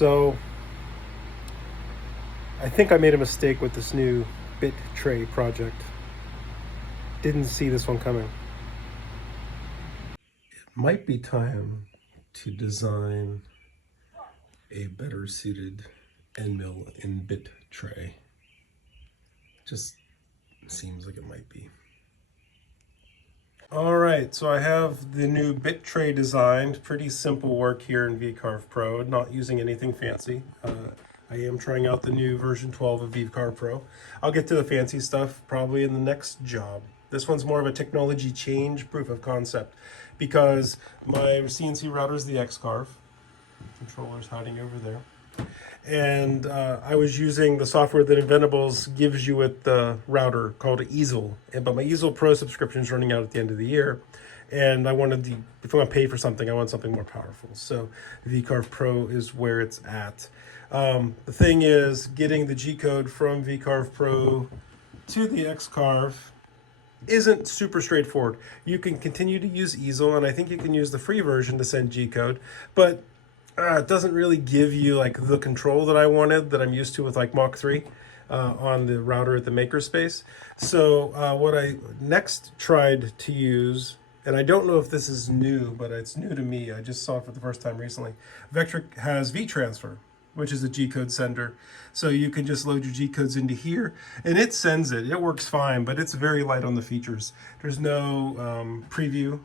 So I think I made a mistake with this new bit tray project. Didn't see this one coming. It might be time to design a better suited end mill in bit tray. Just seems like it might be. All right, so I have the new bit tray designed. Pretty simple work here in vCarve Pro, not using anything fancy. I am trying out the new version 12 of vCarve Pro. I'll get to the fancy stuff probably in the next job. This one's more of a technology change proof of concept because my CNC router is the xCarve. Controller's hiding over there. And I was using the software that Inventables gives you with the router called Easel. But my Easel Pro subscription is running out at the end of the year. And I wanted to, if I'm going to pay for something, I want something more powerful. So vCarve Pro is where it's at. The thing is, getting the Gcode from vCarve Pro to the xCarve isn't super straightforward. You can continue to use Easel, and I think you can use the free version to send Gcode, but it doesn't really give you like the control that I wanted, that I'm used to with like Mach 3 on the router at the makerspace. So what I next tried to use, and I don't know if this is new, but it's new to me. I just saw it for the first time recently. Vectric has vTransfer, which is a Gcode sender. So you can just load your Gcodes into here and it sends it. It works fine, but it's very light on the features. There's no preview.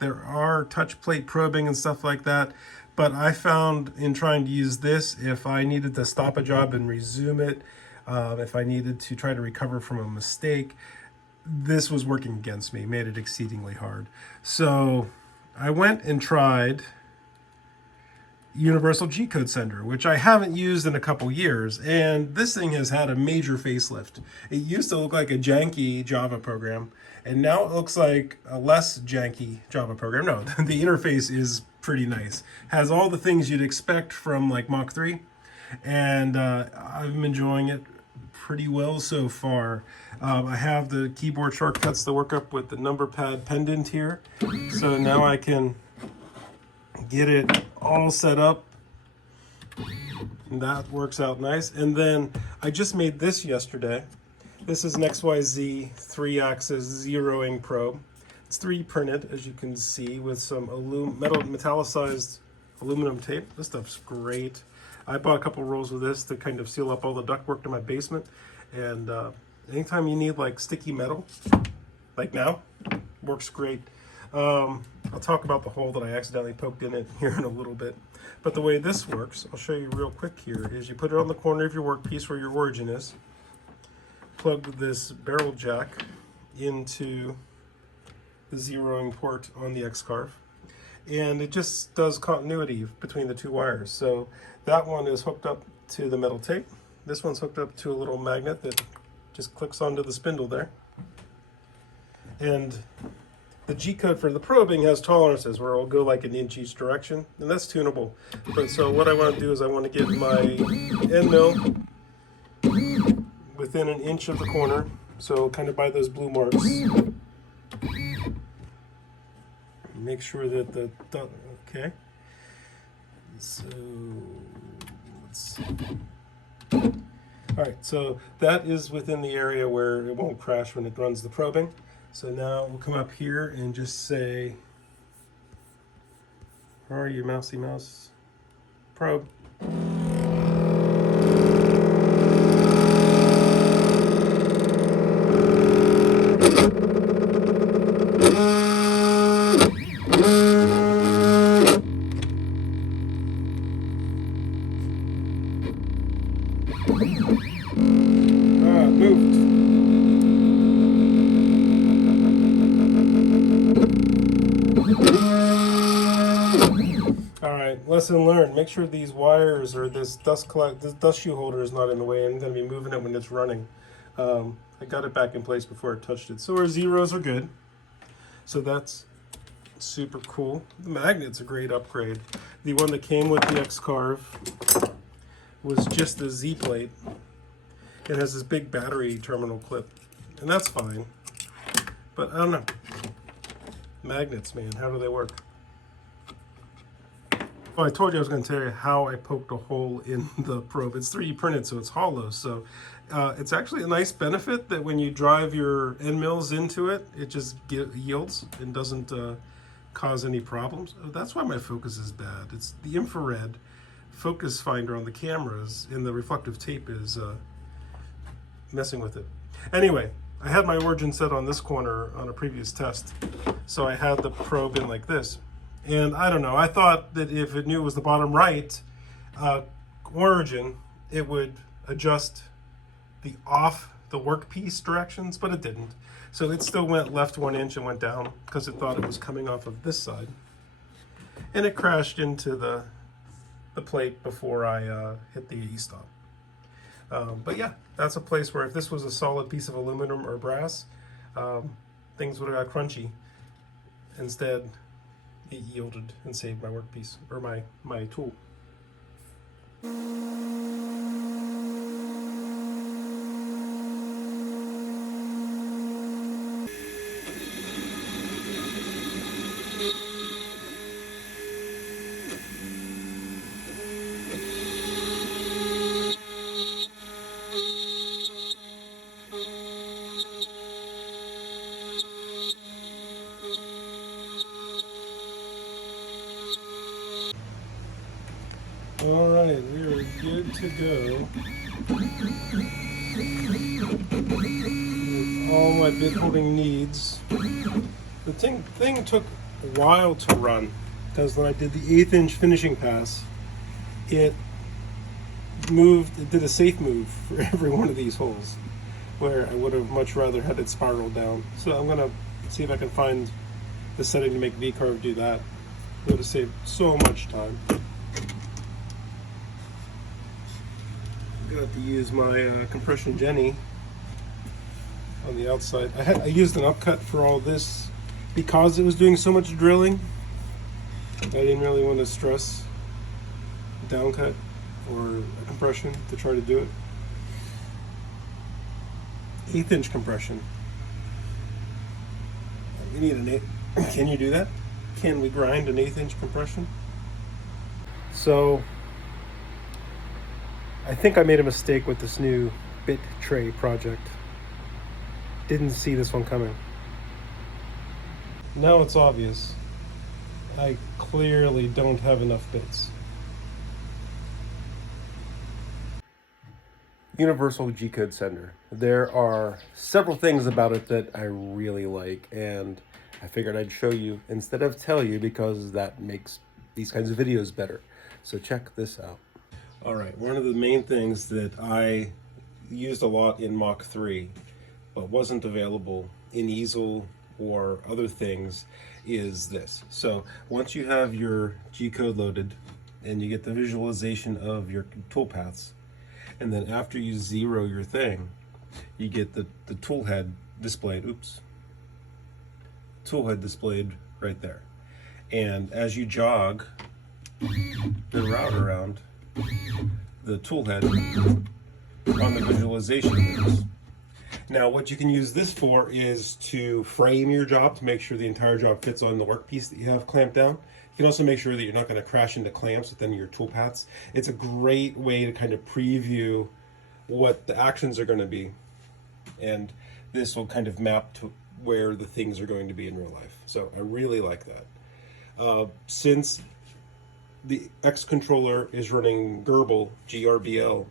There are touch plate probing and stuff like that. But I found in trying to use this, if I needed to stop a job and resume it, if I needed to try to recover from a mistake, this was working against me, made it exceedingly hard. So I went and tried Universal Gcode Sender, which I haven't used in a couple years, and this thing has had a major facelift. It used to look like a janky Java program, and now it looks like a less janky Java program. No, the interface is pretty nice. Has all the things you'd expect from like Mach 3, and I'm enjoying it pretty well so far. I have the keyboard shortcuts to work up with the number pad pendant here, so now I can get it all set up, and that works out nice. And then I just made this yesterday. This is an XYZ 3-axis zeroing probe. It's 3D printed, as you can see, with some metallicized aluminum tape. This stuff's great. I bought a couple rolls of this to kind of seal up all the ductwork in my basement. And anytime you need like sticky metal, like now, works great. I'll talk about the hole that I accidentally poked in it here in a little bit. But the way this works, I'll show you real quick here, is you put it on the corner of your workpiece where your origin is, plug this barrel jack into the zeroing port on the xCarve, and it just does continuity between the two wires. So that one is hooked up to the metal tape. This one's hooked up to a little magnet that just clicks onto the spindle there. And the Gcode for the probing has tolerances where it'll go like an inch each direction, and that's tunable. But so what I want to do is I want to get my end mill within an inch of the corner, so kind of by those blue marks. Make sure that the, okay. So let's see. All right, so that is within the area where it won't crash when it runs the probing. So now we'll come up here and just say, where are you, mousy mouse? Probe. Moved. All right, lesson learned. Make sure these wires or this dust shoe holder is not in the way. I'm going to be moving it when it's running. I got it back in place before I touched it. So our zeros are good. So that's super cool. The magnet's a great upgrade. The one that came with the xCarve was just a Z plate. It has this big battery terminal clip, and that's fine. But I don't know. Magnets, man, how do they work? Well, I told you I was going to tell you how I poked a hole in the probe. It's 3D printed, so it's hollow. So it's actually a nice benefit that when you drive your end mills into it, it just yields and doesn't cause any problems. That's why my focus is bad. It's the infrared focus finder on the cameras, and the reflective tape is messing with it. Anyway, I had my origin set on this corner on a previous test, so I had the probe in like this. And I don't know, I thought that if it knew it was the bottom right origin, it would adjust the workpiece directions, but it didn't. So it still went left 1 inch and went down because it thought it was coming off of this side. And it crashed into the plate before I hit the e-stop. But yeah, that's a place where if this was a solid piece of aluminum or brass, things would have got crunchy. Instead, it yielded and saved my workpiece, or my tool. All right, we are good to go. With all my bit holding needs. The thing took a while to run because when I did the 1/8 inch finishing pass, it did a safe move for every one of these holes, where I would have much rather had it spiral down. So I'm gonna see if I can find the setting to make vCarve do that. It would have saved so much time. Got to use my compression Jenny on the outside. I used an upcut for all this because it was doing so much drilling. I didn't really want to stress a downcut or a compression to try to do it. 1/8 inch compression. You need an 8. Can you do that? Can we grind an 1/8 inch compression? So I think I made a mistake with this new bit tray project. Didn't see this one coming. Now it's obvious. I clearly don't have enough bits. Universal Gcode sender. There are several things about it that I really like, and I figured I'd show you instead of tell you because that makes these kinds of videos better. So check this out. All right, one of the main things that I used a lot in Mach 3, but wasn't available in Easel or other things, is this. So once you have your Gcode loaded and you get the visualization of your toolpaths, and then after you zero your thing, you get the toolhead displayed, toolhead displayed right there. And as you jog the route around, the toolhead on the visualization moves. Now what you can use this for is to frame your job to make sure the entire job fits on the workpiece that you have clamped down. You can also make sure that you're not going to crash into clamps within your toolpaths. It's a great way to kind of preview what the actions are going to be, and this will kind of map to where the things are going to be in real life. So I really like that. Since the X controller is running Gerbil, GRBL,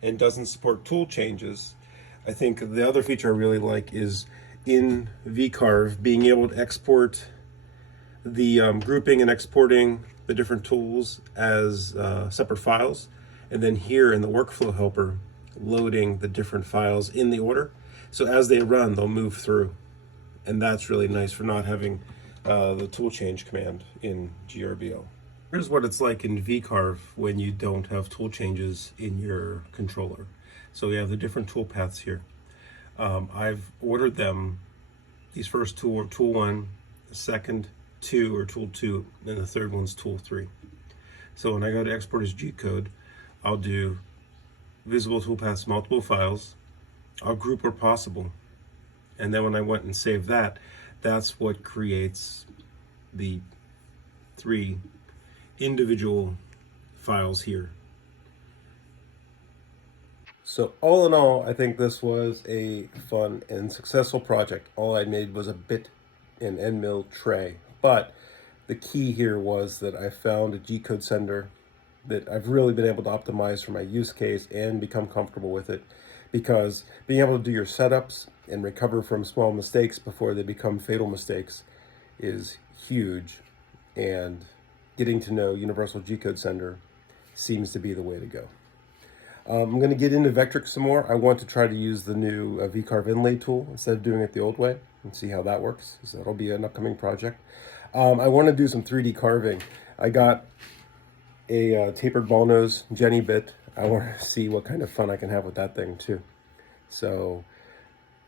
and doesn't support tool changes, I think the other feature I really like is in vCarve being able to export the grouping and exporting the different tools as separate files, and then here in the workflow helper loading the different files in the order. So as they run, they'll move through, and that's really nice for not having the tool change command in GRBL. Here's what it's like in vCarve when you don't have tool changes in your controller. So we have the different tool paths here. I've ordered them. These first two are tool 1, the second 2 are tool 2, and the third one's tool 3. So when I go to export as Gcode, I'll do visible toolpaths, multiple files. I'll group where possible. And then when I went and saved that, that's what creates the 3 individual files here. So all in all, I think this was a fun and successful project. All I made was a bit and end mill tray, but the key here was that I found a Gcode sender that I've really been able to optimize for my use case and become comfortable with it, because being able to do your setups and recover from small mistakes before they become fatal mistakes is huge, and getting to know Universal Gcode Sender seems to be the way to go. I'm going to get into Vectric some more. I want to try to use the new vCarve inlay tool instead of doing it the old way and see how that works. So that'll be an upcoming project. I want to do some 3D carving. I got a tapered ball nose Jenny bit. I want to see what kind of fun I can have with that thing too. So,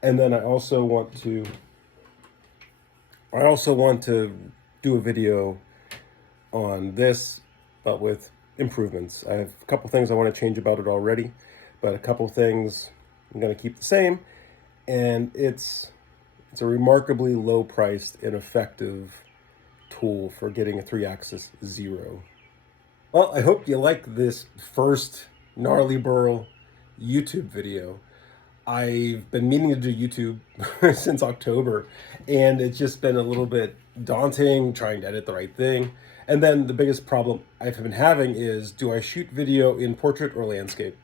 and then I also want to do a video on this, but with improvements. I have a couple things I want to change about it already, but a couple things I'm going to keep the same, and it's a remarkably low-priced and effective tool for getting a 3-axis 0. Well, I hope you like this first Gnarly Burl YouTube video. I've been meaning to do YouTube since October, and it's just been a little bit daunting trying to edit the right thing. And then the biggest problem I've been having is, do I shoot video in portrait or landscape?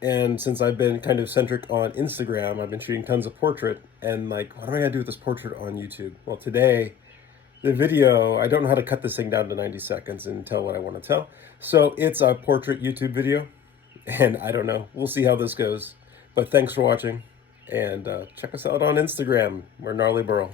And since I've been kind of centric on Instagram, I've been shooting tons of portrait, and like, what am I gonna do with this portrait on YouTube? Well, today, the video, I don't know how to cut this thing down to 90 seconds and tell what I want to tell. So it's a portrait YouTube video, and I don't know. We'll see how this goes. But thanks for watching, and check us out on Instagram. We're Gnarly Burl.